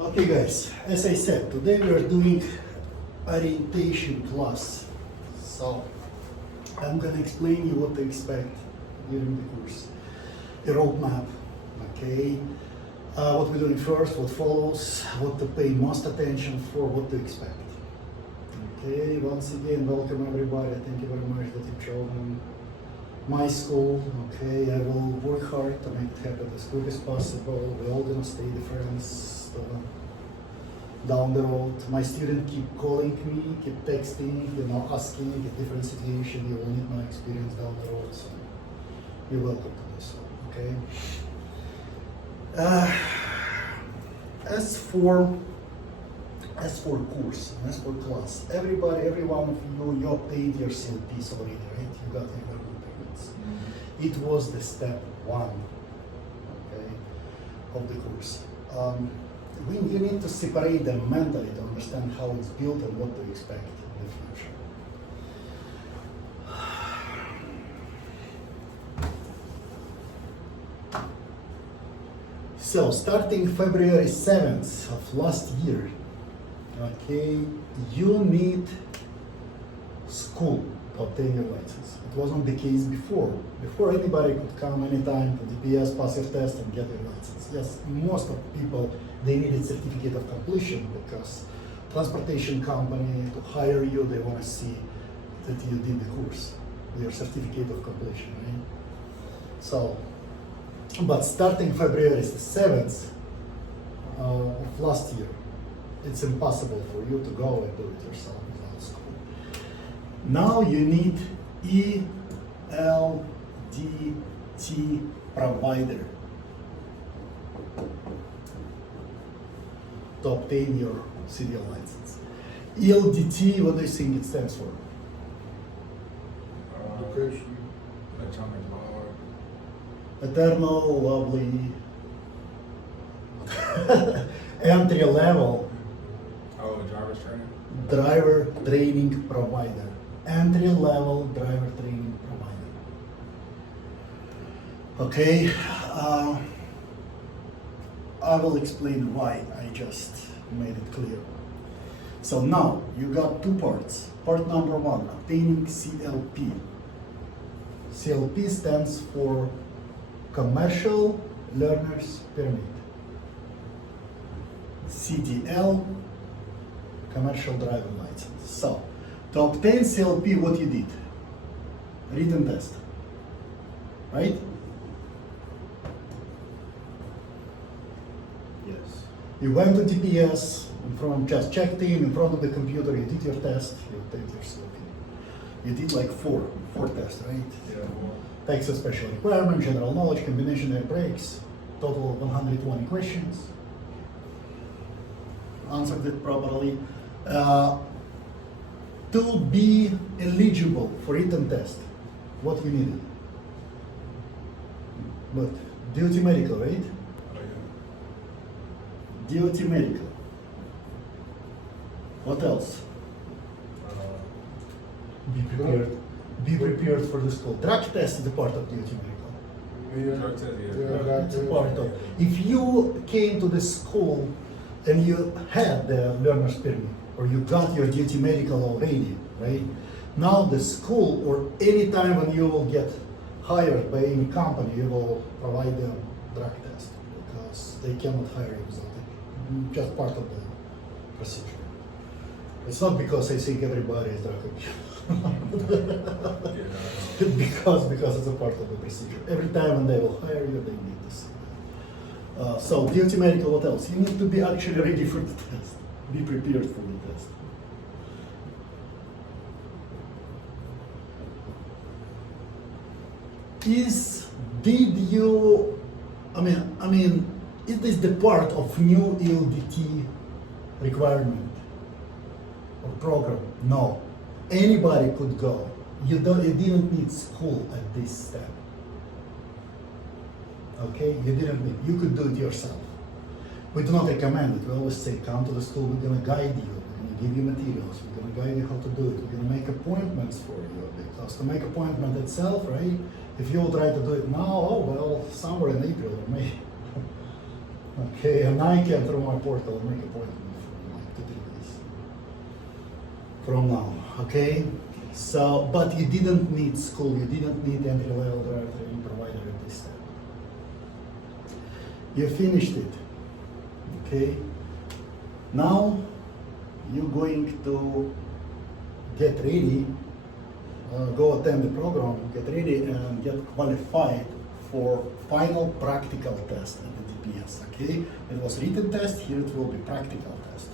Okay guys, as I said, today we are doing orientation class. So I'm gonna explain you what to expect during the course. The roadmap, okay? What we're doing first, what follows, what to pay most attention for, what to expect. Okay, once again, welcome everybody. Thank you very much that you chosen my school. Okay, I will work hard to make it happen as quick as possible. We're all gonna stay the friends down the road. My students keep calling me, keep texting, asking in different situations. You will need my experience down the road, so you're welcome to this. Okay. As for course, as for class, every one of you paid your CLPs already, right? You got your payments. Mm-hmm. It was the step one, okay, of the course. You need to separate them mentally to understand how it's built and what to expect in the future. So, starting February 7th of last year, okay, you need school to obtain your license. It wasn't the case before. Before, anybody could come anytime to DPS, pass your test, and get your license. Yes, most of people, they needed certificate of completion because transportation company to hire you, they want to see that you did the course, your certificate of completion, right? So, but starting February 7th of last year, it's impossible for you to go and do it yourself without school. Now you need ELDT provider to obtain your CDL license. ELDT, what do you think it stands for? Education, atomic power. Eternal, lovely, entry level. Oh, driver's training? Driver training provider. Entry level driver training provider. Okay, I will explain why I just made it clear. So now you got two parts. Part number one, obtaining CLP. CLP stands for Commercial Learner's Permit. CDL, Commercial Driving License. So, to obtain CLP, what you did? Written test, right? Yes. You went to DPS, just checked in front of the computer, you did your test, you obtained your CLP. You did like four tests, right? Yeah. Texas special requirement, general knowledge, combination air brakes, total of 120 questions. Answered it properly. To be eligible for written test, what you needed? But duty medical, right? Oh, yeah. Duty medical. What else? Be prepared. Be prepared for the school. Drug test is a part of duty medical. Drug test, It's a part of. If you came to the school and you had the learner's permit, or you got your duty medical already, right? Now the school, or any time when you will get hired by any company, you will provide them drug test because they cannot hire you without it. Just part of the procedure. It's not because I think everybody is drug abuse. because it's a part of the procedure. Every time when they will hire you, they need to see that. So duty medical, what else? You need to be actually ready for the test. Be prepared for the test. It is the part of new ELDT requirement or program? No. Anybody could go. You didn't need school at this step. Okay? You didn't need, you could do it yourself. We do not recommend it. We always say, come to the school, we're gonna guide you, we're gonna give you materials, we're gonna guide you how to do it, we're gonna make appointments for you. Because to make appointment itself, right? If you will try to do it now, oh well, somewhere in April or May. Okay, and I can through my portal make appointment for like 2-3 days from now. Okay, so but you didn't need school, you didn't need entry-level driver training provider at this time. You finished it. Okay, now you're going to get ready, go attend the program, get ready and get qualified for final practical test at the DPS, okay? It was written test, here it will be practical test.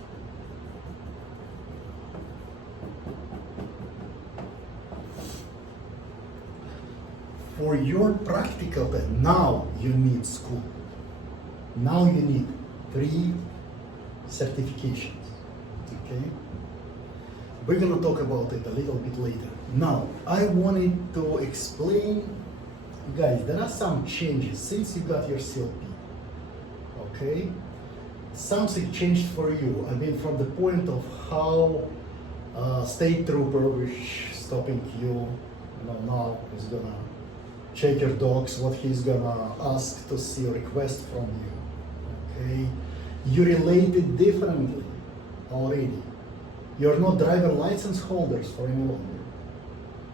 For your practical test, now you need school. Now you need 3 certifications, okay? We're gonna talk about it a little bit later. Now, I wanted to explain, guys, there are some changes since you got your CLP, okay? Something changed for you. I mean, from the point of how state trooper was stopping you, now he's gonna check your dogs, what he's gonna ask to see a request from you, okay? You related differently already. You're not driver license holders for any longer.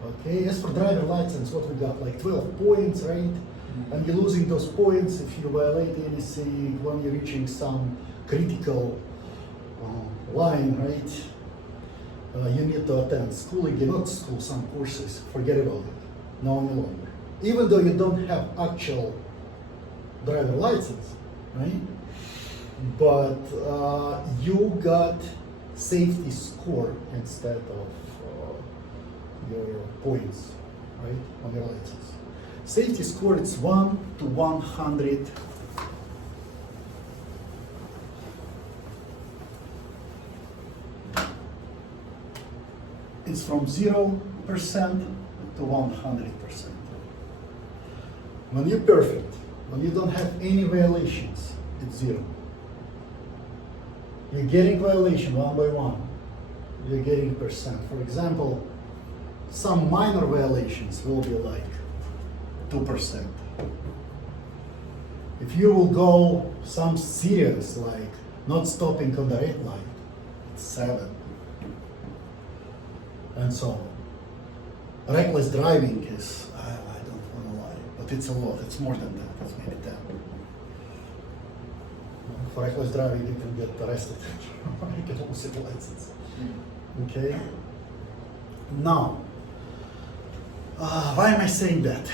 Okay, as for driver license, what we got, like 12 points, right? And you're losing those points if you violate anything when you're reaching some critical line, right? You need to attend school again, not school, some courses, forget about it, no any longer. Even though you don't have actual driver license, right? But you got safety score instead of your points, right, on your license. Safety score, it's 1 to 100. It's from 0% to 100%. When you're perfect, when you don't have any violations, it's 0. You're getting violation one by one. You're getting percent. For example, some minor violations will be like 2%. If you will go some serious, like not stopping on the red light, it's 7. And so on. Reckless driving is, I don't want to lie, but it's a lot. It's more than that. It's maybe 10. For reckless driving, you can get arrested. You can lose your license. Okay? Now, why am I saying that?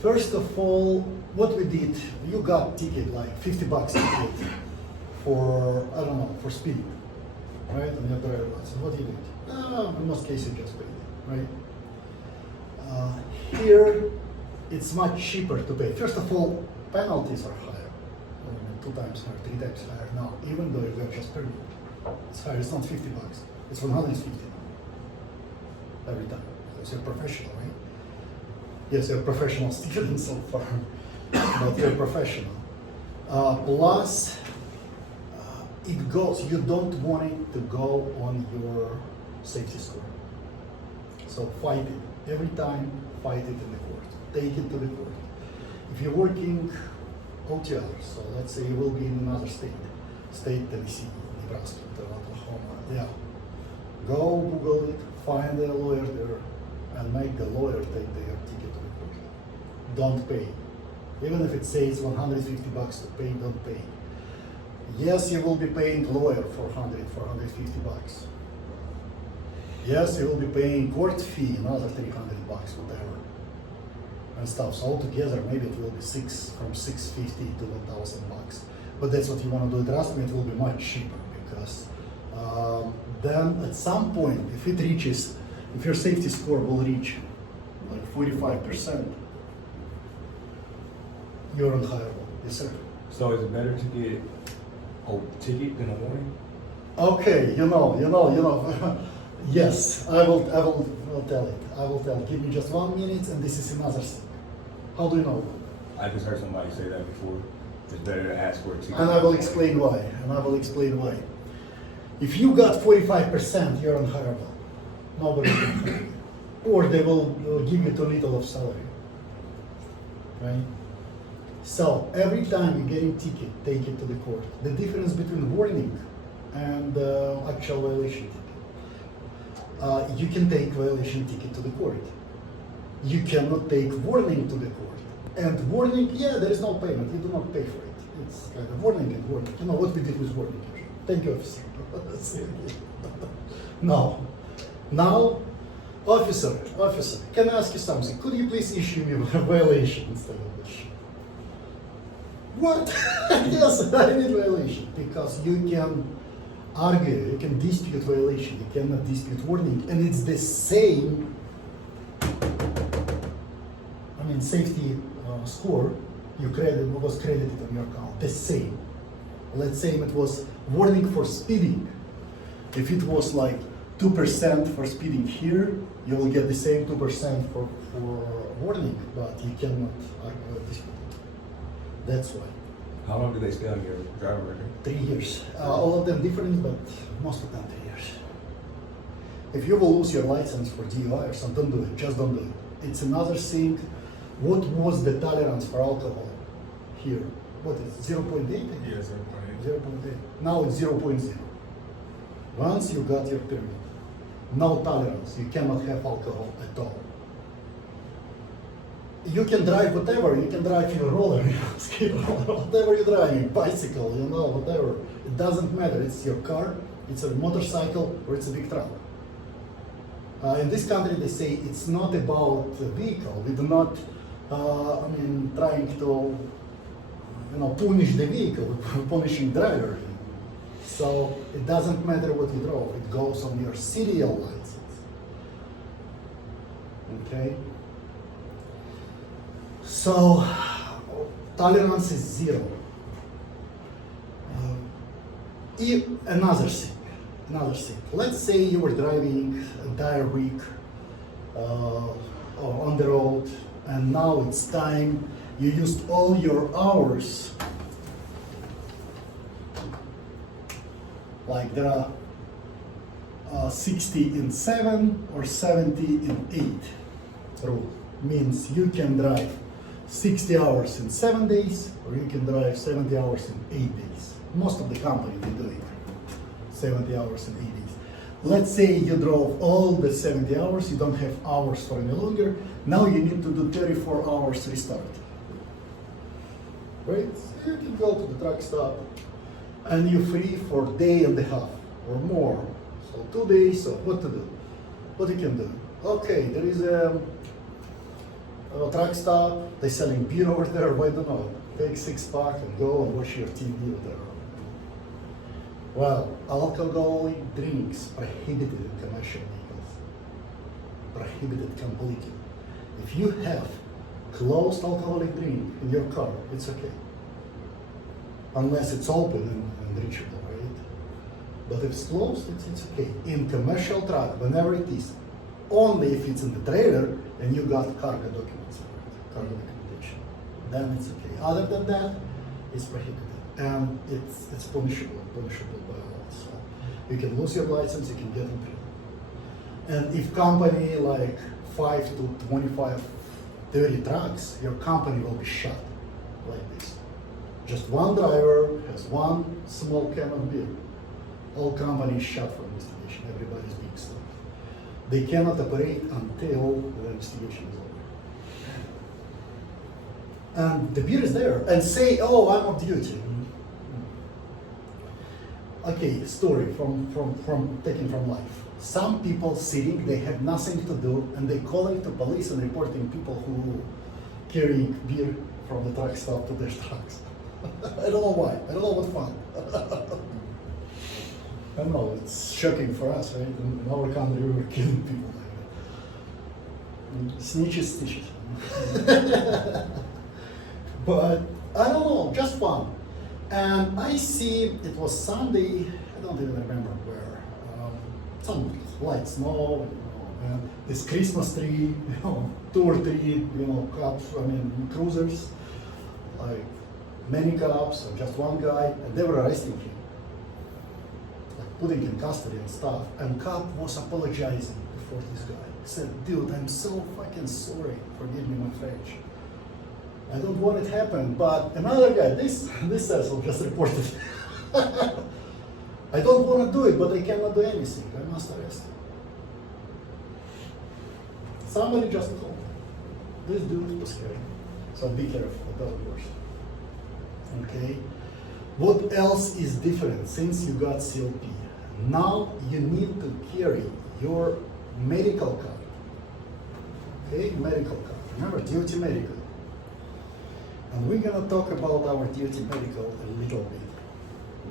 First of all, what we did, you got ticket, like $50 ticket for, I don't know, for speeding, right? On your driver license. What you did? In most cases, you just paid it, right? Here, it's much cheaper to pay. First of all, penalties are higher. 2 times higher, 3 times higher now, even though you got just permit. It's higher, it's not $50, it's 150 every time. Because you're professional, right? Yes, you're a professional student so far, but you're professional. Plus, it goes, you don't want it to go on your safety score. So fight it. Every time, fight it in the court. Take it to the court. If you're working OT hours, so let's say you will be in another state, Tennessee, Nebraska, Oklahoma, yeah. Go Google it, find a lawyer there, and make the lawyer take their ticket to the court. Don't pay. Even if it says $150 to pay, don't pay. Yes, you will be paying lawyer for $150. Yes, you will be paying court fee, another $300, whatever. And stuff. So altogether, maybe it will be from $650 to $1,000. But that's what you want to do. Trust me, it will be much cheaper because then at some point, if it reaches, if your safety score will reach like 45%, you're unhireable. Yes, sir. So is it better to get a ticket than a warning? Okay, you know. Yes, I will tell it. I will tell it. Give me just 1 minute, and this is another thing. How do you know? I just heard somebody say that before. It's better to ask for a ticket. And I will explain why. If you got 45%, you're unhireable. Nobody will hire you. Or they will give you too little of salary. Right? So every time you get a ticket, take it to the court. The difference between warning and actual violation ticket. You can take violation ticket to the court. You cannot take warning to the court. And warning, yeah, there is no payment. You do not pay for it. It's kind of warning and warning. You know what we did with warning. Thank you, officer. No. Now, officer, can I ask you something? Could you please issue me a violation instead of this? What? Yes, I need violation. Because you can argue, you can dispute violation, you cannot dispute warning, and it's the same, safety score was credited on your account, the same. Let's say it was warning for speeding. If it was like 2% for speeding here, you will get the same 2% for warning, but you cannot dispute it. That's why. How long do they stay on your driver record? 3 years. All of them different, but most of them 3 years. If you will lose your license for DUI or something, don't do it. Just don't do it. It's another thing. What was the tolerance for alcohol here? What is it, 0.8? Yeah, 0.8. 0.8. Now it's 0.0. Once you got your permit, no tolerance. You cannot have alcohol at all. You can drive whatever. You can drive your roller, skateboard, whatever you're driving, bicycle, whatever. It doesn't matter. It's your car, it's a motorcycle, or it's a big truck. In this country, they say it's not about the vehicle. We do not, trying to, punish the vehicle, punishing driver. So it doesn't matter what you drove. It goes on your CDL license. Okay. So tolerance is 0. Another thing. Let's say you were driving an entire week or on the road, and now it's time. You used all your hours. Like there are 60 in 7 or 70 in 8 rule. Means you can drive 60 hours in 7 days, or you can drive 70 hours in 8 days. Most of the companies are doing 70 hours in 8 days. Let's say you drove all the 70 hours, you don't have hours for any longer. Now you need to do 34 hours restart. Right? You can go to the truck stop and you're free for a day and a half or more. So 2 days, so what to do? What you can do? Okay, there is a truck stop, they're selling beer over there, I don't know. Take 6-pack and go and watch your TV over there. Well, alcoholic drinks prohibited in commercial vehicles. Prohibited completely. If you have closed alcoholic drink in your car, it's okay. Unless it's open and reachable, right? But if it's closed, it's okay. In commercial truck, whenever it is, only if it's in the trailer and you got cargo documents, cargo documentation, then it's okay. Other than that, it's prohibited. And it's punishable by law. So you can lose your license, you can get in prison. And if company like 5 to 25, 30 trucks, your company will be shut like this. Just one driver has one small can of beer. All companies shut for investigation, everybody's being stopped. They cannot operate until the investigation is over. And the beer is there, and say, oh, I'm on duty. Okay, story from taken from life. Some people sitting, they have nothing to do, and they calling to police and reporting people who carrying beer from the truck stop to their trucks. I don't know why. I don't know what fun. I don't know. It's shocking for us, right? In our country, we were killing people like that. Snitches, stitches. But I don't know, just fun. And I see it was Sunday. I don't even remember where. Some light snow, and this Christmas tree, 2 or 3, cops. Cruisers, like many cops or just one guy, and they were arresting him, like putting him in custody and stuff. And cop was apologizing before this guy. He said, "Dude, I'm so fucking sorry. Forgive me my French. I don't want it to happen, but another guy, this asshole just reported. I don't want to do it, but I cannot do anything. I must arrest him. Somebody just told me. This dude was scary. So be careful, that works. Okay? What else is different since you got CLP? Now you need to carry your medical card. Okay, medical card. Remember, duty medical. And we're gonna talk about our duty medical a little bit.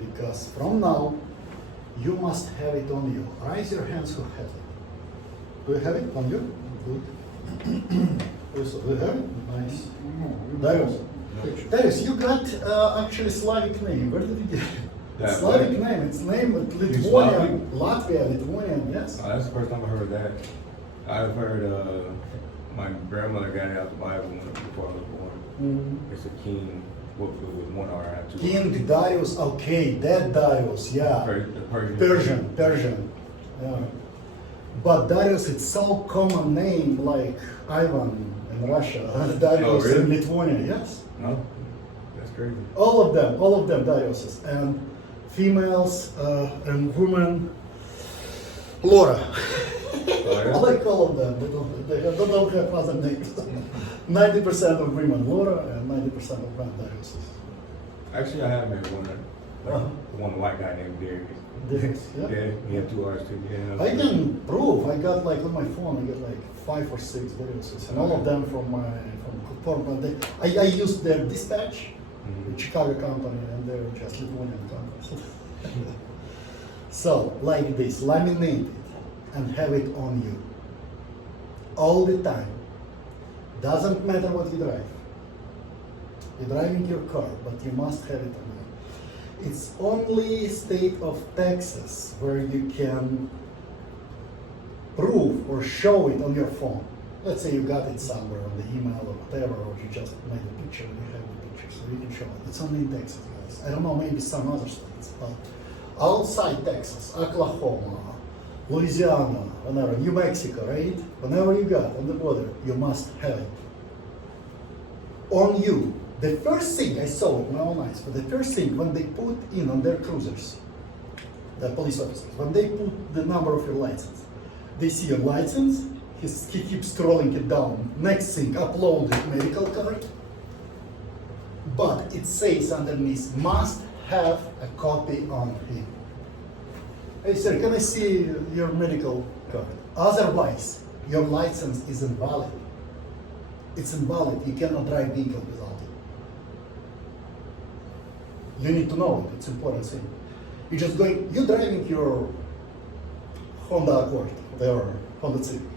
Because from now, you must have it on you. Raise your hands who has it. Do you have it on you? Good. Do you have it? Nice. Darius. Darius, you got actually Slavic name. Where did you get it? Slavic name. It's name of Lithuanian, Latvia, Lithuanian, yes. That's the first time I heard that. I've heard my grandmother got it out the Bible before I was born. It's a king. What was one R? I had two. King Darius, okay, that Darius, yeah. Persian. Yeah. But Darius, it's so common name like Ivan in Russia, Darius in Lithuania, yes. No, that's crazy. All of them Dariuses. And females and women, Laura. I like all of them. They don't have other names. 90% of women Laura and 90% of men Dariuses. Actually, I have met one white guy named Darius. Darius, yeah. Yeah, he had two R's too. Yeah, I can prove. I got like on my phone. I got like 5 or 6 Dariuses, and all of them from I used their dispatch, the Chicago company, and they're just Lithuanian companies. So like this, laminate it and have it on you all the time. Doesn't matter what you drive. You're driving your car, but you must have it on you. It's only state of Texas where you can prove or show it on your phone. Let's say you got it somewhere on the email or whatever, or you just made a picture and you have the picture, so you can show it. It's only in Texas, guys. I don't know, maybe some other states, but outside Texas, Oklahoma, Louisiana, whenever, New Mexico, right? Whenever you got on the border, you must have it on you. The first thing I saw with my own eyes, but the first thing when they put in on their cruisers, the police officers, when they put the number of your license, they see your license, he keeps scrolling it down. Next thing, uploaded medical card, but it says underneath, must have a copy on him. Hey sir, can I see your medical card? Otherwise, your license is invalid. It's invalid. You cannot drive vehicle without it. You need to know it. It's important thing. You're just going. You're driving your Honda Accord, whatever, Honda Civic.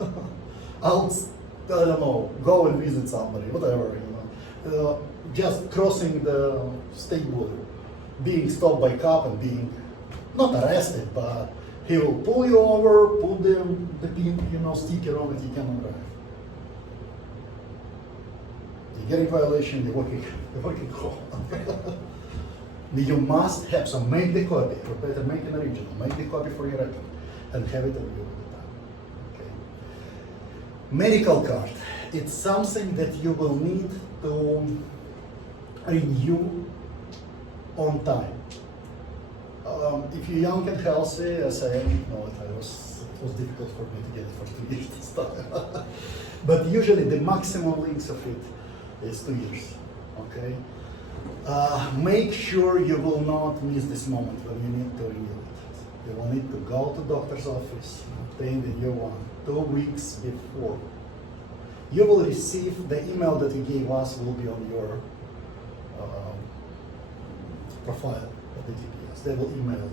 I don't know. Go and visit somebody, whatever. Just crossing the state border, being stopped by cop and being not arrested, but he will pull you over, put the pin, sticker on it. You cannot drive. You're getting violation. You're working home. You must have, so make the copy, or better make an original, make the copy for your record, and have it on you all the time. Okay. Medical card, it's something that you will need to renew on time. If you're young and healthy, as I am, it was difficult for me to get it for 2 years to start. But usually the maximum length of it is 2 years, okay? Make sure you will not miss this moment when you need to renew it. You will need to go to doctor's office, obtain the new one 2 weeks before. You will receive the email that you gave us will be on your profile at the GPS. They will email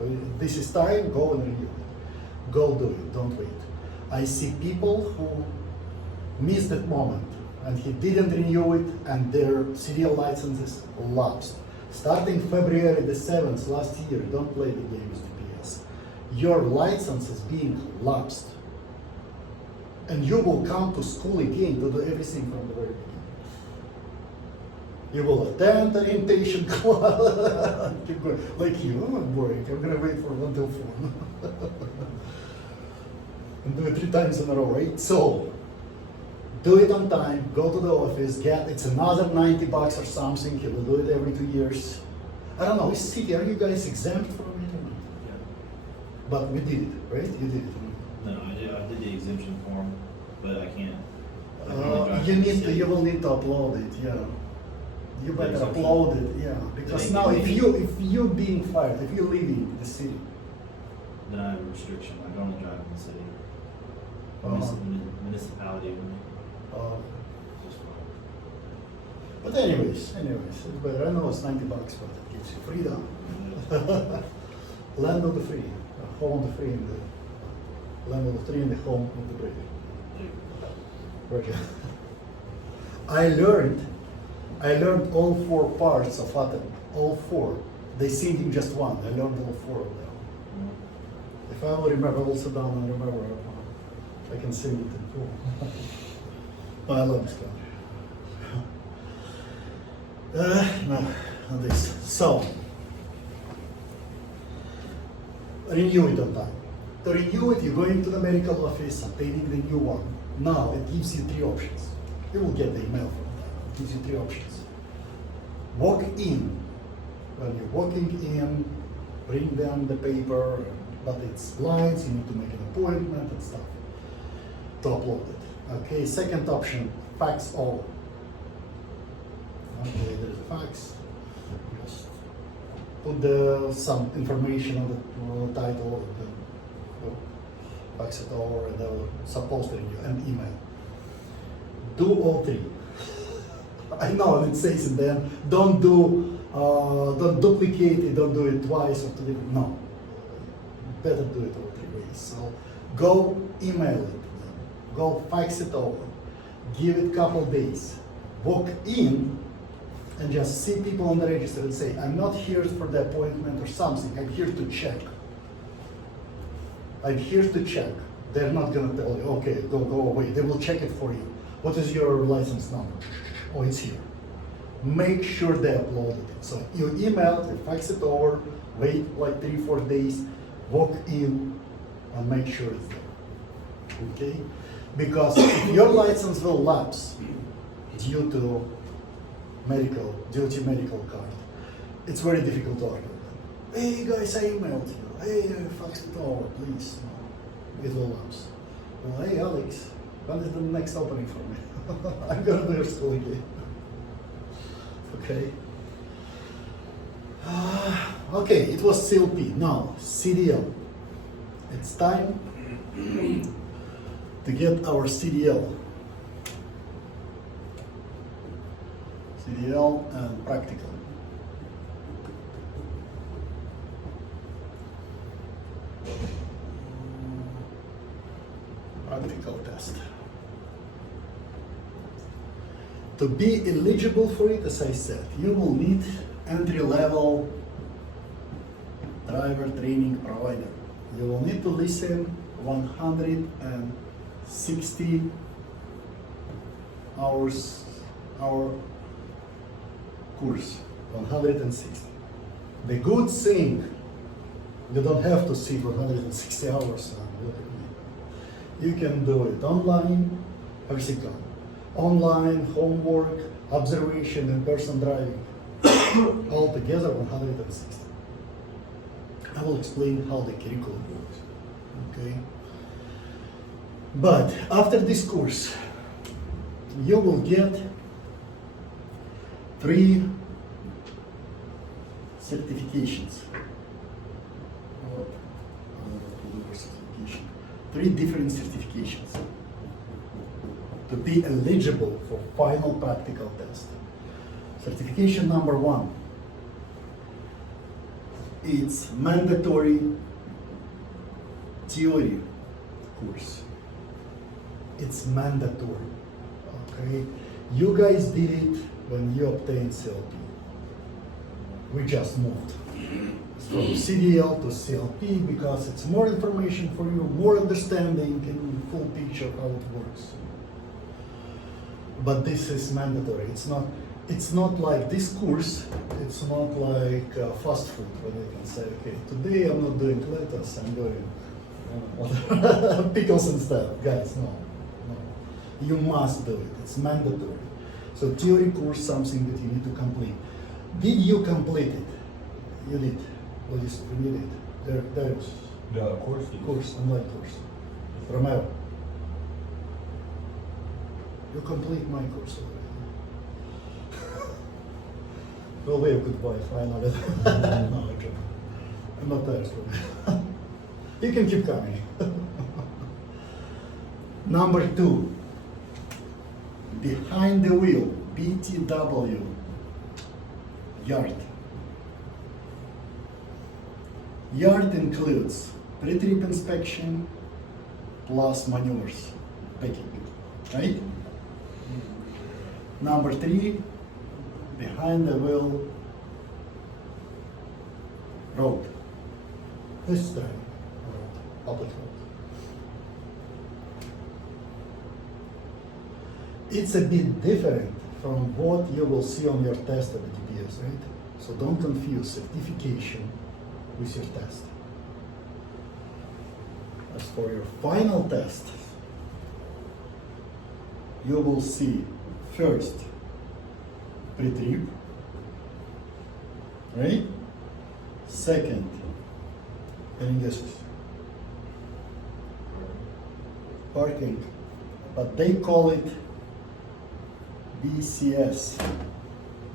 you. This is time, go and renew it. Go do it, don't wait. I see people who missed that moment and he didn't renew it and their CDL licenses lapsed. Starting February the 7th last year, don't play the game with GPS. Your license is being lapsed. And you will come to school again to do everything from the very beginning. You will attend an orientation class. Keep going. Like you, I'm not boring. I'm gonna wait for 1 till 4. And do it 3 times in a row, right? So, do it on time, go to the office, it's another $90 or something, you will do it every 2 years. I don't know, which city, are you guys exempt from it or not? Yeah. But we did it, right? You did it. No, I did the exemption form, but I can't. I can only drive You in the need to, city. you will need to upload it, yeah. You better Exemption. upload it, yeah, because They now give if me- you're being fired, if you're leaving the city, Then I have a restriction, I can only drive in the city. Uh-huh. Municipality, uh, just fine. but anyways, it's better. I know it's $90, but it gives you freedom. Land of the free, home of the free, and the land of the free, and the home of the brave. Right. I learned all 4 parts of Atom, all 4. They sing in just one. I learned all 4 of them. If I will remember, I will sit down and remember. I can sing it in full. But I love this country. No, not this. So, renew it on time. To renew it, you're going to the medical office, obtaining the new one. Now, it gives you 3 options. You will get the email from them. It gives you 3 options. Walk in. When you're walking in, bring them the paper, but it's lines, you need to make an appointment and stuff to upload it. Okay, second option, fax over. Okay, there's a fax. Just put some information on the title, fax it over, and they'll supposed to you an email. Do all 3. I know it says in them, don't duplicate it, don't do it twice or 2 different. No, better do it all 3 ways. So go email it. Go fax it over, give it a couple days, walk in and just see people on the register and say, I'm not here for the appointment or something, I'm here to check. I'm here to check. They're not gonna tell you, okay, go away. They will check it for you. What is your license number? Oh, it's here. Make sure they uploaded it. So you email, you fax it over, wait like 3-4 days, walk in and make sure it's there. Okay? Because if your license will lapse due to medical card, it's very difficult to argue. Hey guys, I emailed you. Hey, fax it over, please. No, it will lapse. Well, hey Alex, when is the next opening for me? I'm gonna do your school again. Okay. Okay, it was CLP. Now CDL. It's time to get our CDL and practical. Practical test. To be eligible for it, as I said, you will need entry-level driver training provider. You will need to listen 160 hours our course, 160. The good thing, you don't have to sit 160 hours and look at me. You can do it online, everything gone. Online, homework, observation, and person driving. All together 160. I will explain how the curriculum works. Okay? But after this course, you will get 3 certifications. 3 different certifications to be eligible for final practical test. Certification number 1, it's mandatory theory course. It's mandatory, okay? You guys did it when you obtained CLP. We just moved from CDL to CLP because it's more information for you, more understanding and full picture how it works. But this is mandatory. It's not like this course. It's not like fast food where you can say, okay, today I'm not doing lettuce, I'm doing pickles instead. Guys, no. You must do it. It's mandatory. So theory course, something that you need to complete. Did you complete it? You did. Well, you did it. There is The course. course, online course. Romero. You complete my course already. Well, wave goodbye, finally. No, I'm joking. I'm not tired from it. You can keep coming. Number 2. Behind the wheel, BTW, yard. Yard includes pre-trip inspection plus maneuvers, packing, right? Number 3, behind the wheel, road. This is driving road, public road. It's a bit different from what you will see on your test at the GPS, right? So don't confuse certification with your test. As for your final test, you will see first pre-trip, right? Second, any guesses? Parking, but they call it BCS,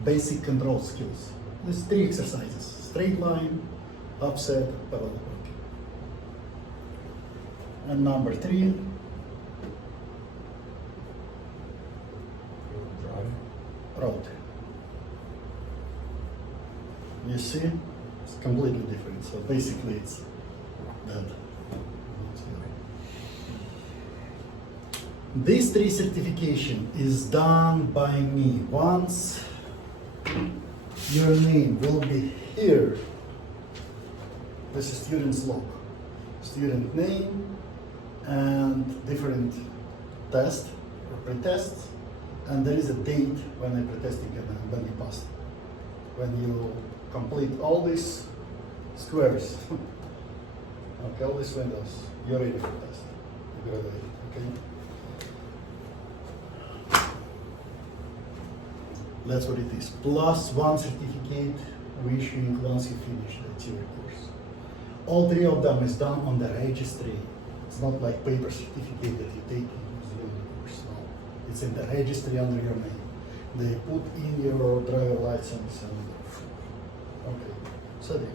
basic control skills. There's 3 exercises: straight line, offset, parallel parking. And number 3, Driving. road. You see, it's completely different. So basically, it's that. This 3 certification is done by me. Once your name will be here, this is student's log, student name and different test or pre-tests, and there is a date when I'm pre-testing and when you pass. When you complete all these squares, okay, all these windows, you're ready for test. You graduate, okay? That's what it is. Plus 1 certificate we issuing once you finish the theory course. All 3 of them is done on the registry. It's not like paper certificate that you take in the course. No, it's in the registry under your name. They put in your driver license and okay, so they.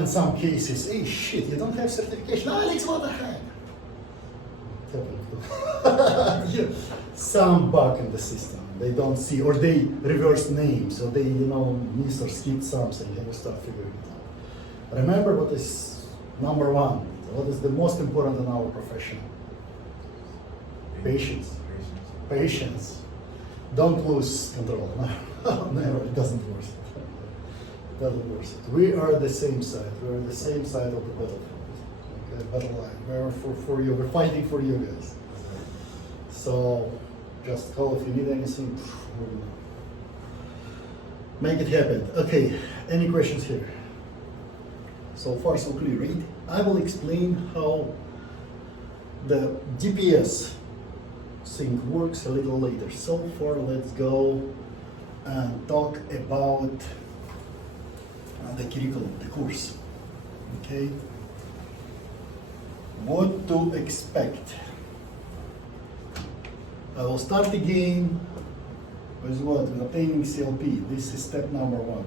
In some cases, hey shit, you don't have certification. Alex, what the heck? Yeah, some bug in the system. They don't see, or they reverse names, or they, miss or skip something, and you start figuring it out. Remember what is number 1, what is the most important in our profession? Patience. Patience. Don't lose control. Never, it doesn't work. It doesn't work. We are the same side. We are the same side of the battlefield. Okay, battle line. We're for you. We're fighting for you guys. So just call if you need anything. Make it happen. Okay. Any questions here? So far, so clear, right? I will explain how the GPS thing works a little later. So far, let's go and talk about the curriculum, the course. Okay? What to expect? I will start again with what? With obtaining CLP. This is step number 1.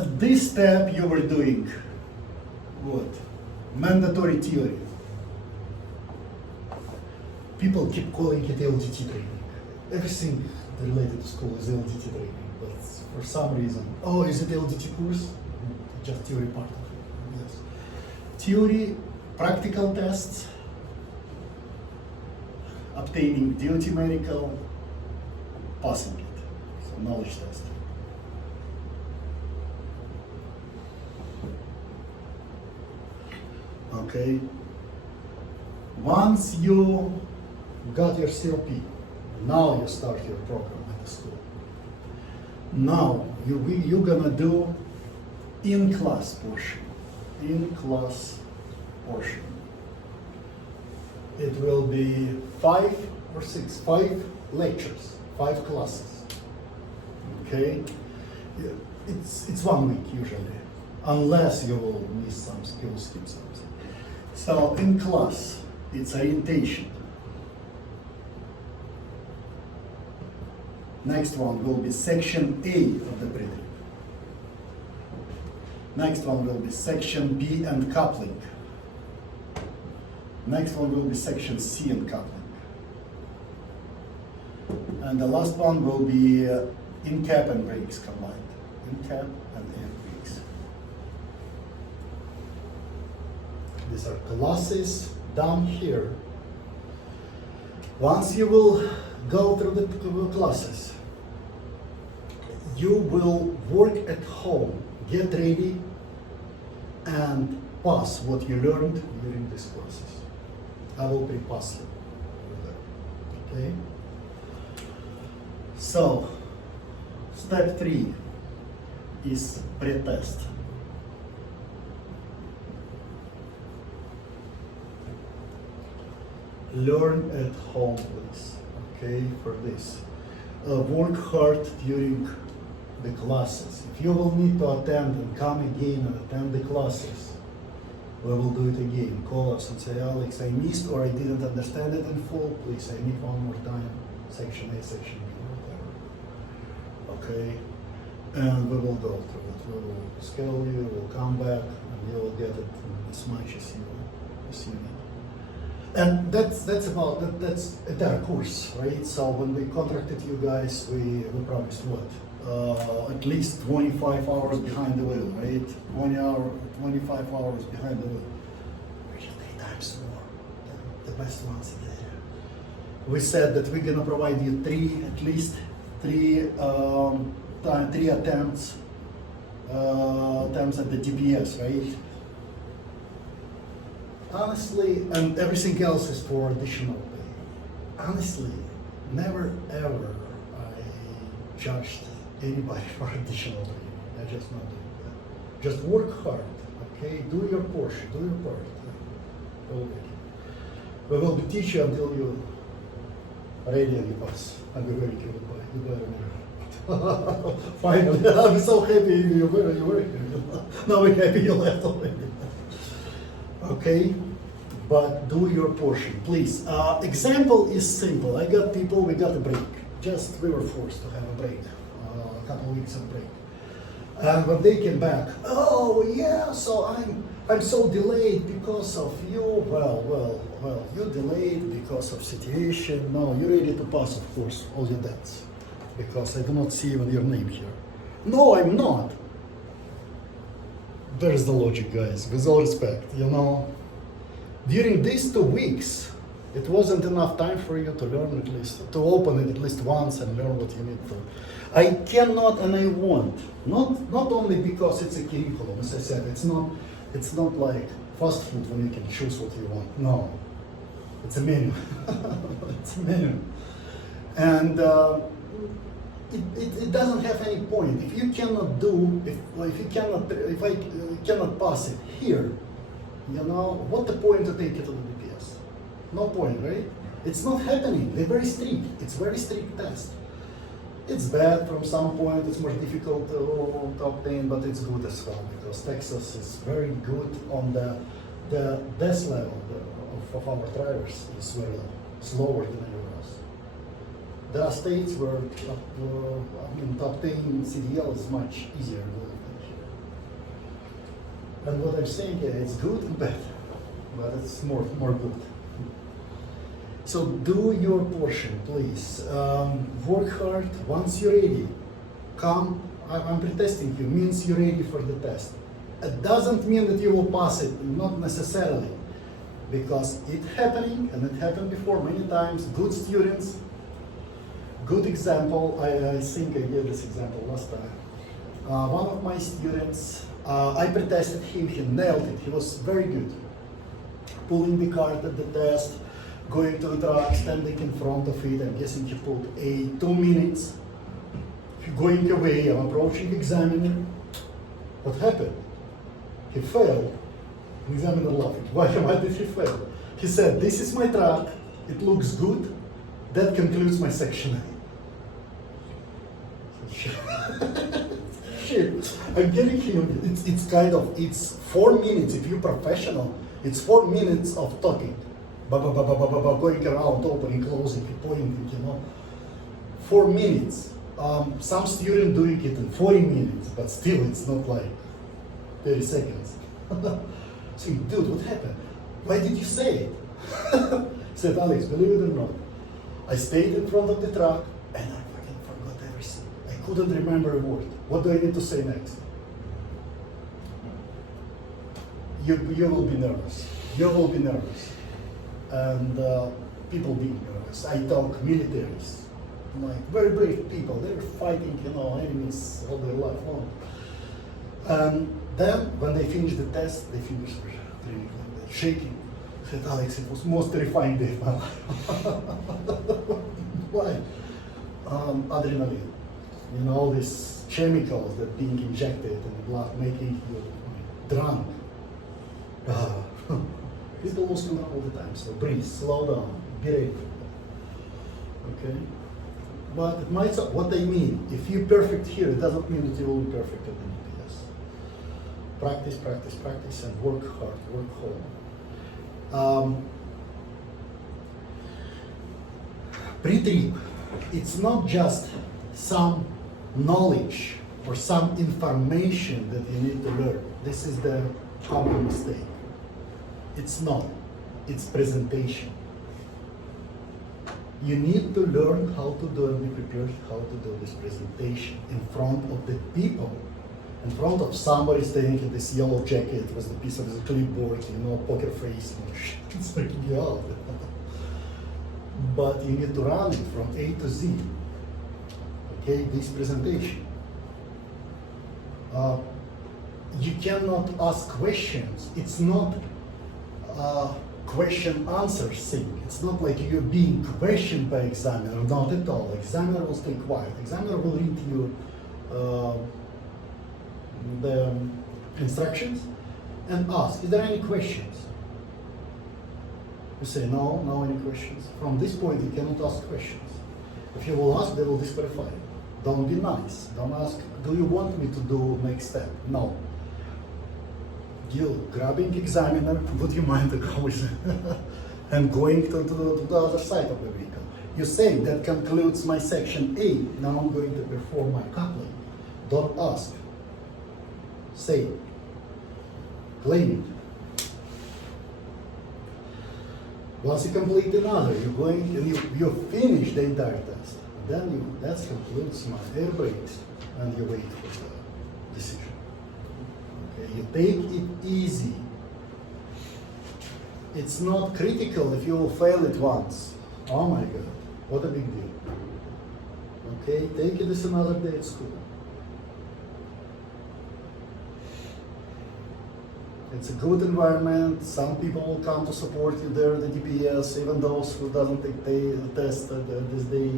At this step, you were doing what? Mandatory theory. People keep calling it ELDT training. Everything related to school is ELDT training, but for some reason, oh, is it ELDT course? Just theory part of it, yes. Theory, practical tests, obtaining DOT medical, passing it, so knowledge test. Okay. Once you got your CLP, now you start your program at the school. Now you're gonna do in-class portion. it will be 5 or 6, 5 lectures, 5 classes. Okay? Yeah, it's 1 week usually, unless you will miss some skills, skip something. So in class, it's orientation. Next one will be section A of the pre-trip. Next one will be section B and coupling. Next one will be section C and coupling. And the last one will be in-cap and brakes combined. In-cap and air brakes. These are classes down here. Once you will go through the classes, you will work at home, get ready, and pass what you learned during these courses. I will pre-pass you with that. Okay? So, step 3 is pre-test. Learn at home, please. Okay, for this. Work hard during the classes. If you will need to attend and come again and attend the classes, we will do it again. Call us and say, Alex, I missed or I didn't understand it in full. Please, I need one more time. Section A, section B, whatever. Okay? And we will go through it. We will scale you, we'll come back, and you will get it as much as you need. And that's entire course, right? So when we contracted you guys, we promised what? At least 25 hours behind the wheel, right? 25 hours behind the wheel. Which is 8 times more than the best ones in there. We said that we're gonna provide you at least three attempts at the DBS, right? Honestly, and everything else is for additional pay. Honestly, never ever I judged anybody for additional pay. I just not doing that. Just work hard, okay? Do your portion, do your part. Okay. We will be teaching until you ready and you pass. And we're very good goodbye. Finally, I'm so happy you're working. Now we're happy you left already. Okay, but do your portion, please. Example is simple. I got people, we got a break. We were forced to have a break, a couple of weeks of break. And when they came back, oh yeah, so I'm so delayed because of you. Well, you delayed because of situation. No, you're ready to pass, of course, all your debts. Because I do not see even your name here. No, I'm not. There's the logic, guys, with all respect, you know. During these 2 weeks, it wasn't enough time for you to learn at least, to open it at least once and learn what you need to. I cannot and I won't, not only because it's a curriculum, as I said, it's not like fast food when you can choose what you want. No, it's a menu. It's a menu. And it doesn't have any point. If you cannot do, if I cannot pass it here, you know, what the point to take it to the DPS? No point, right? It's not happening. They're very strict. It's very strict test. It's bad from some point. It's more difficult to obtain, but it's good as well because Texas is very good on the desk level of our drivers is very low, slower than anywhere else. There are states where to obtain CDL is much easier than here. And what I'm saying here, it's good and bad, but it's more good. So do your portion, please. Work hard. Once you're ready, come. I'm pretesting you. Means you're ready for the test. It doesn't mean that you will pass it, not necessarily, because it's happening, and it happened before many times. Good students. Good example. I think I gave this example last time. One of my students, I pretested him. He nailed it. He was very good. Pulling the cart at the test. Going to the truck, standing in front of it, I'm guessing he pulled 2 minutes. Going away, I'm approaching the examiner. What happened? He failed. The examiner laughing. Why did he fail? He said, this is my truck, it looks good, that concludes my section. Shit, I'm getting him, it's kind of, it's 4 minutes, if you're professional, it's 4 minutes of talking. Going around, opening, closing, pointing, you know. 4 minutes. Some student doing it in 40 minutes, but still it's not like 30 seconds. So, dude, what happened? Why did you say it? Said, Alex, believe it or not, I stayed in front of the truck and I fucking forgot everything. I couldn't remember a word. What do I need to say next? You will be nervous. You will be nervous. And people being nervous. I talk militaries, like very brave people. They're fighting, you know, enemies all their life long. And then when they finish the test, they finish their training like that, shaking. I said, Alex, it was the most terrifying day of my life. Why? Adrenaline. You know, all these chemicals that being injected in the blood, making you drunk. People lose control all the time, so breathe, slow down, be ready. Okay? But it might, what I mean, if you're perfect here, it doesn't mean that you will be perfect at the NPS. Practice, practice, practice, and work hard, work hard. Pre-trip, it's not just some knowledge or some information that you need to learn. This is the common mistake. It's not. It's presentation. You need to learn how to do and be prepared how to do this presentation in front of the people, in front of somebody standing in this yellow jacket with a piece of the clipboard, you know, poker face, and shit, it's freaking you out. But you need to run it from A to Z. Okay, this presentation. You cannot ask questions. It's not question-answer thing. It's not like you're being questioned by examiner, not at all. Examiner will stay quiet. Examiner will read you the instructions and ask, is there any questions? You say, no, no any questions. From this point, you cannot ask questions. If you will ask, they will disqualify you. Don't be nice. Don't ask, do you want me to do next step? No. You grabbing examiner, would you mind to go with and going to the other side of the vehicle. You say, that concludes my section A, now I'm going to perform my coupling. Don't ask. Say it. Claim it. Once you complete another, you're going and you finish the entire test. Then that concludes my air brakes, and you wait for the decision. You take it easy. It's not critical if you will fail it once. Oh my God, what a big deal. Okay, take it as another day at school. It's a good environment. Some people will come to support you there, the DPS, even those who doesn't take the test this day.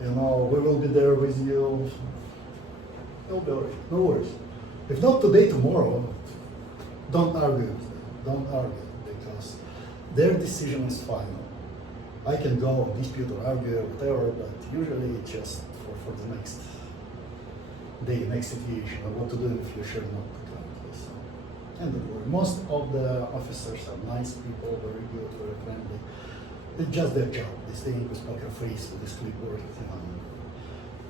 You know, we will be there with you. Don't worry, no worries. If not today, tomorrow, don't argue with them. Don't argue, because their decision is final. I can go and dispute or argue or whatever, but usually it's just for the next day, next situation, or what to do in the future, not currently. So, and don't worry. Most of the officers are nice people, very good, very friendly. It's just their job. They stay with poker face, with this clipboard. You know.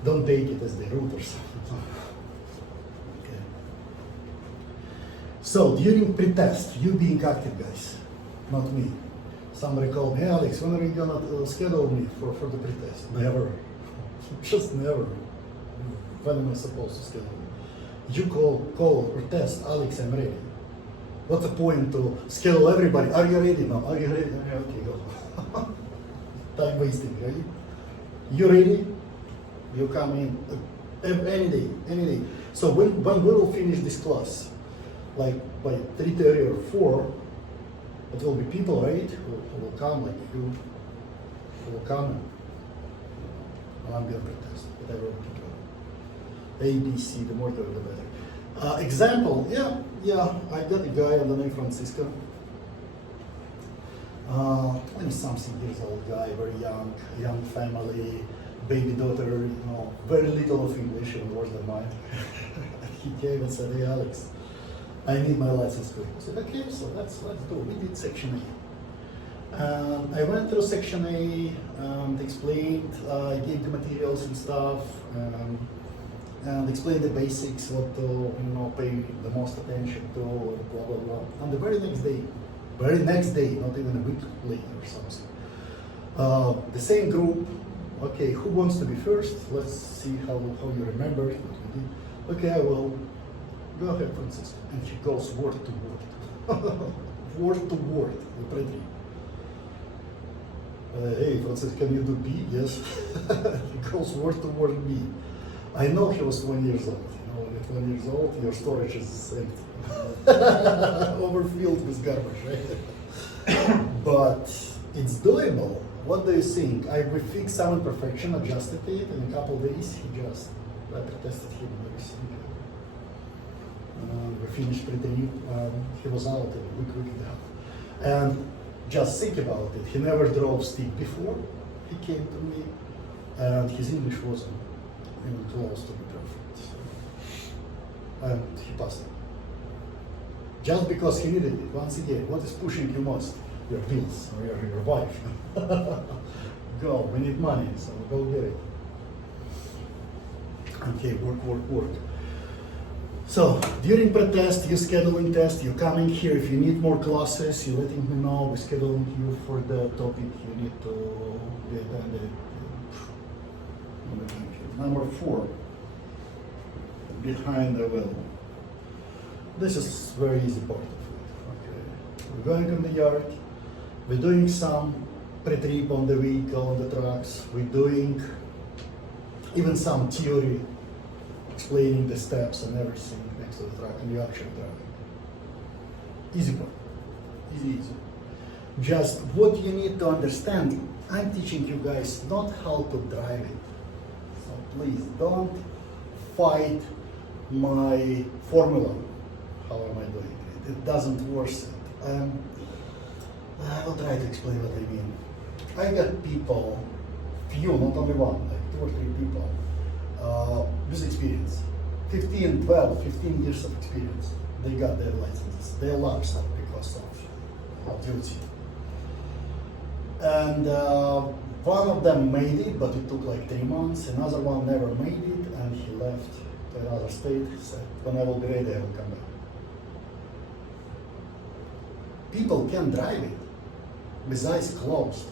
Don't take it as the root or something. So during pre-test, you being active, guys, not me. Somebody called me, hey Alex, when are you gonna schedule me for the pre-test? Never, just never. When am I supposed to schedule you? You call or test, Alex, I'm ready. What's the point to schedule everybody? Are you ready now? Are you ready? Okay, go. Time wasting, right? You ready? You come in any day, any day. So when we will finish this class, like by 3:30 or 4, it will be people, right, who will come, like you, who will come and I'm going to protest, whatever we can do. A, B, C, the more the better. Example, yeah, I got a guy on the name Francisco. 20-something years old guy, very young family, baby daughter, very little of English, even worse than mine. He came and said, "Hey Alex, I need my license quick." I said, "Okay, so let's do it." We did section A. I went through section A and explained, gave the materials and stuff, and explained the basics, what to pay the most attention to, blah blah blah. And the very next day, not even a week later or something, the same group. Okay, who wants to be first? Let's see how you remember what we did. Okay, I will. Go ahead, Francisco. And she goes word to word, word to word, the pretty. Hey, Francis, can you do B? Yes. He goes word to word B. I know he was 20 years old. When you're 20 years old, your storage is empty. Overfilled with garbage, right? But it's doable. What do you think? I fixed some imperfection, adjusted it, in a couple of days, I tested him and everything. We finished pretty, he was out in a week and a half. And just think about it, he never drove stick before, he came to me, and his English wasn't even close to be perfect. And he passed it. Just because he needed it. Once again, what is pushing you most? Your bills, or your wife. Go, we need money, so go get it. Okay, work. So, during pre-test, you scheduling test, you're coming here. If you need more classes, you're letting me know. We're scheduling you for the topic you need to be attended. Number 4, behind the wheel. This is very easy part of it. Okay. We're going in the yard. We're doing some pre-trip on the vehicle, on the trucks. We're doing even some theory, explaining the steps and everything next to the truck, and you actually driving. Easy part. Easy. Just what you need to understand, I'm teaching you guys not how to drive it. So please don't fight my formula. How am I doing it? It doesn't worsen it. I will try to explain what I mean. I got people, few, not only one, like 2 or 3 people, with experience. 15 years of experience. They got their licenses. They lost that because of duty. And one of them made it, but it took like 3 months. Another one never made it, and he left to another state. He said, "When I will be ready, I will come back." People can drive it with eyes closed.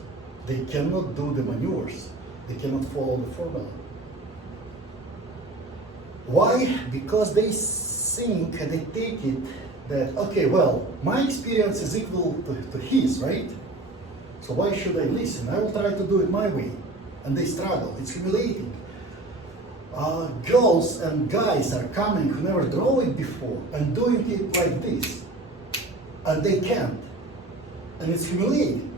They cannot do the maneuvers. They cannot follow the formula. Why? Because they think and they take it that, okay, well, my experience is equal to his, right? So why should I listen? I will try to do it my way. And they struggle. It's humiliating. Girls and guys are coming who never drove it before and doing it like this. And they can't. And it's humiliating.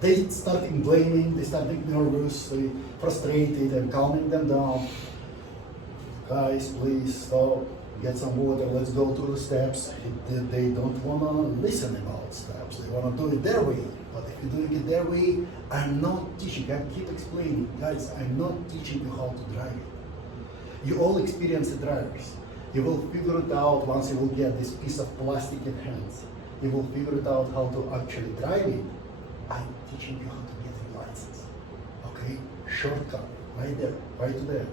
They starting blaming, they starting nervous, they frustrated, and calming them down. Guys, please stop, get some water, let's go through the steps. They don't want to listen about steps, they want to do it their way. But if you're doing it their way, I'm not teaching, I keep explaining, guys, I'm not teaching you how to drive it. You all experienced drivers. You will figure it out once you will get this piece of plastic in hands. You will figure it out how to actually drive it. I'm teaching you how to get your license. Okay? Shortcut, right there, right there.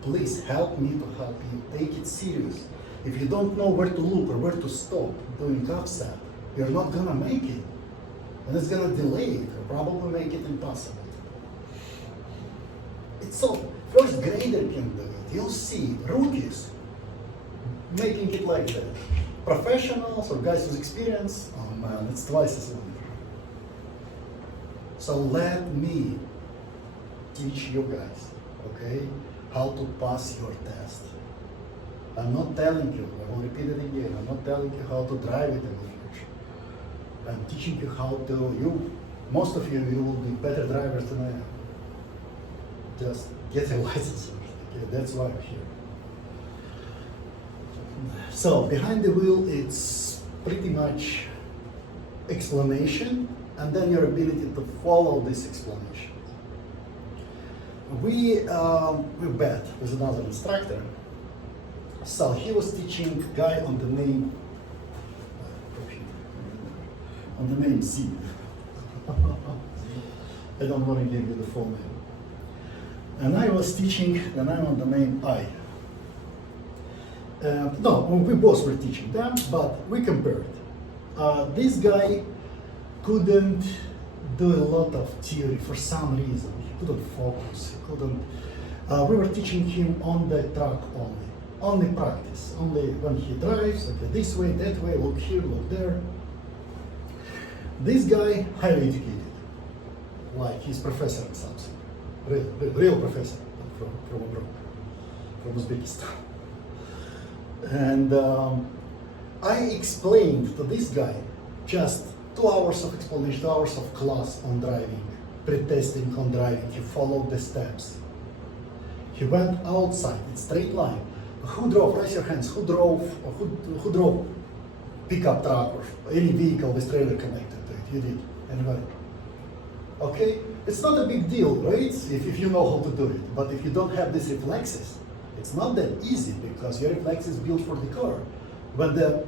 Please help me to help you. Take it serious. If you don't know where to look or where to stop doing upset, you're not gonna make it. And it's gonna delay it, or probably make it impossible. It's so, first grader can do it. You'll see rookies making it like that. Professionals or guys with experience, oh man, it's twice as long. So let me teach you guys, okay, how to pass your test. I'm not telling you, I will repeat it again, I'm not telling you how to drive it in the future. I'm teaching you how to, most of you will be better drivers than I am. Just get a license. Okay, that's why I'm here. So behind the wheel, it's pretty much explanation and then your ability to follow this explanation. We bet with another instructor. So he was teaching guy on the name Z. I don't want to give you the full name. And I was teaching, and I'm on the name I. No, we both were teaching them, but we compared. This guy couldn't do a lot of theory for some reason. He couldn't focus. He couldn't. We were teaching him on the track only practice. Only when he drives, okay, this way, that way, look here, look there. This guy, highly educated, like he's professor in something, real professor from abroad, from Uzbekistan. And I explained to this guy just 2 hours of explanation, 2 hours of class on driving, pre-testing on driving. He followed the steps. He went outside, it's straight line. Who drove? Raise your hands. Who drove pickup truck or any vehicle with trailer connected to it? You did. Anybody? Okay, it's not a big deal, right? If you know how to do it. But if you don't have these reflexes, it's not that easy because your reflex is built for the car. When the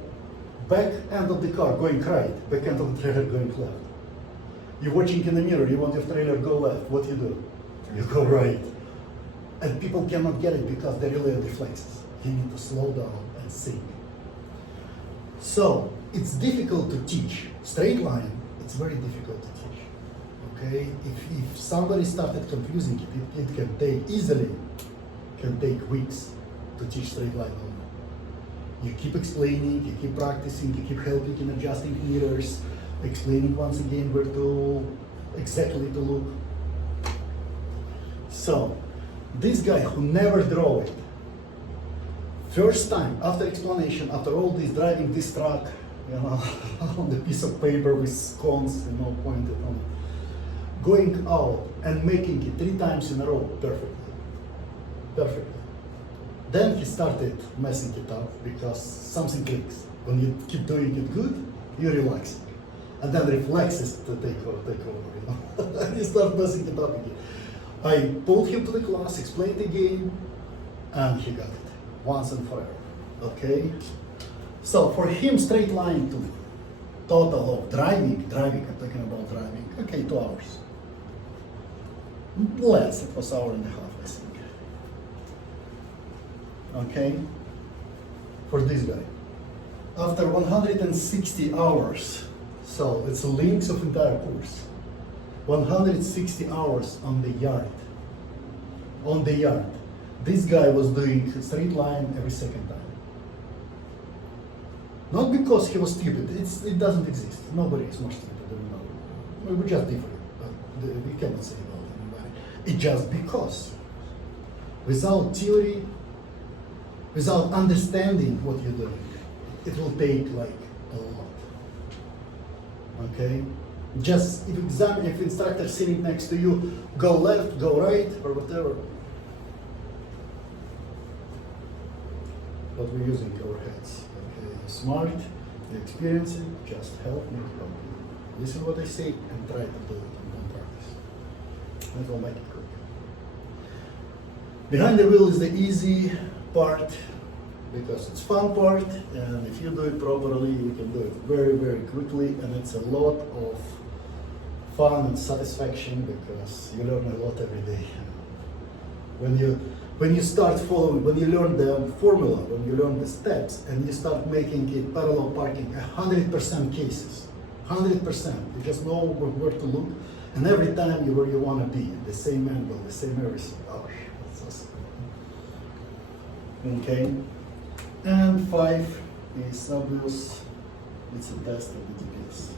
back end of the car going right, back end of the trailer going left. You're watching in the mirror, you want your trailer go left, what you do? You go right. And people cannot get it because they rely on reflexes. You need to slow down and think. So, it's difficult to teach. Straight line, it's very difficult to teach. Okay? If somebody started confusing it, it can take easily, can take weeks to teach straight line only. You keep explaining, you keep practicing, you keep helping in adjusting mirrors, explaining once again where to exactly to look. So, this guy who never drove it, first time after explanation, after all this driving this truck, you know, on the piece of paper with cones, you know, pointed on, going out and making it 3 times in a row perfectly. Then he started messing it up because something clicks. When you keep doing it good, you relax. And then reflexes to take over, you know. And he started messing it up again. I pulled him to the class, explained again, and he got it once and forever. Okay? So for him, straight line to total of driving, I'm talking about driving, okay, 2 hours. Less, it was 1.5 hours, I think. Okay? For this guy. After 160 hours, so it's a length of entire course. 160 hours on the yard. On the yard. This guy was doing straight line every second time. Not because he was stupid, it doesn't exist. Nobody is more stupid than another. We're just different, but we cannot say about anybody. It's just because. Without theory, without understanding what you're doing, it will take like a lot. Okay? Just if instructor sitting next to you, go left, go right, or whatever. But we're using our heads. Okay, you're smart, you experience it, just help me help you. Listen what I say and try to do it and don't practice. That will make it quick. Behind the wheel is the easy part because it's fun part, and if you do it properly, you can do it very, very quickly, and it's a lot of fun and satisfaction because you learn a lot every day. When you start following, when you learn the formula, when you learn the steps, and you start making it parallel parking, 100% cases, 100%. You just know where to look, and every time you're where you want to be, the same angle, the same everything. Oh, that's awesome. Okay, and 5 is obvious. It's a test of the GPS.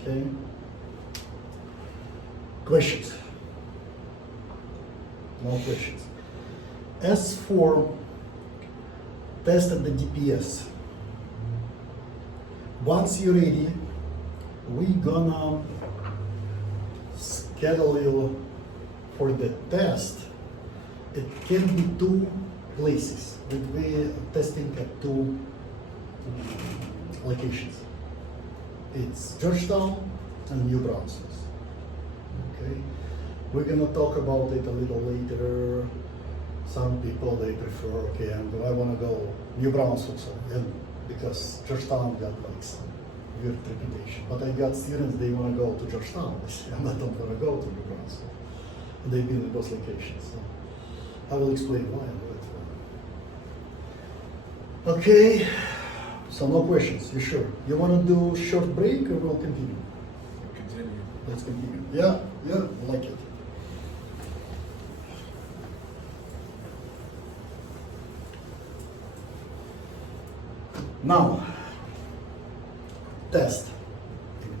Okay. Questions? No questions. As for test of the GPS, once you're ready, we're gonna schedule you for the test. It can be 2 places. We're testing at 2 locations. It's Georgetown and New Brunswick. Okay, we're gonna talk about it a little later. Some people they prefer, okay, I want to go New Brunswick, so, and because Georgetown got like some weird reputation. But I got students they want to go to Georgetown, and I don't want to go to New Brunswick. And they've been in both locations. So I will explain why. Okay, so no questions. You sure? You want to do short break or we'll continue? Continue. Let's continue. Yeah, I like it. Now, test.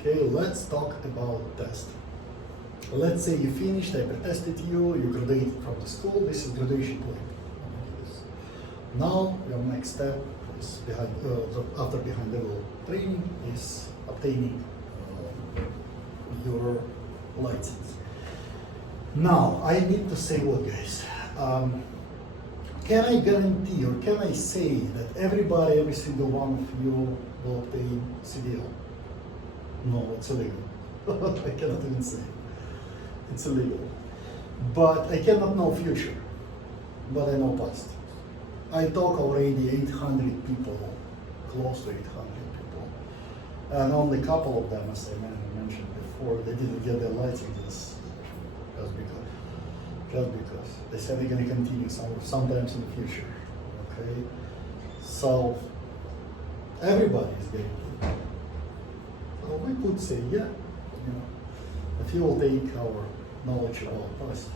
Okay, let's talk about test. Let's say you finished, I tested you, you graduated from the school, this is graduation point. Now, your next step is after behind level training is obtaining your license. Now, I need to say what, guys. Can I guarantee or can I say that every single one of you will obtain CDL? No, it's illegal. I cannot even say. It's illegal. But I cannot know future, but I know past. I talk already 800 people, close to 800 people. And only a couple of them, as I mentioned before, they didn't get their licenses just because they said they're going to continue sometimes in the future. Okay, so everybody is getting it. So we could say, yeah, if you will take our knowledge about past.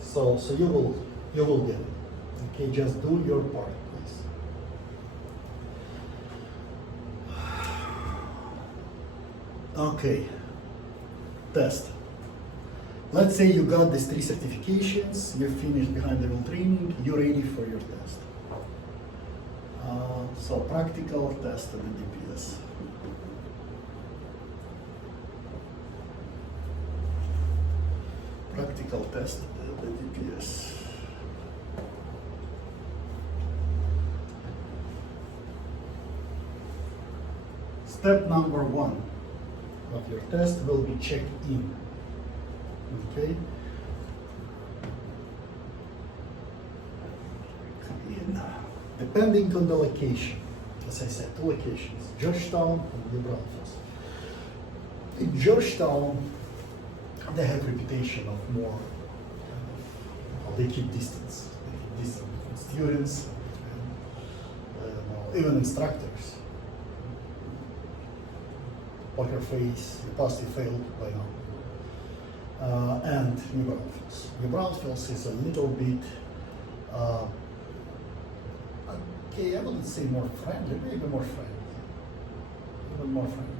So you will get it. Okay, just do your part, please. Okay, test. Let's say you got these 3 certifications, you finished behind level training, you're ready for your test. So practical test of the DPS. Practical test of the DPS. Step number 1 of your test will be checked in. Okay? Depending on the location, as I said, 2 locations, Georgetown and New Brunswick. In Georgetown, they have reputation of more, they keep distance. They keep distance between students, and, even instructors. Poker face, you passed, you failed by now. And New Brunswick. New Brunswick is a little bit, okay, I wouldn't say more friendly, maybe more friendly. Even more friendly.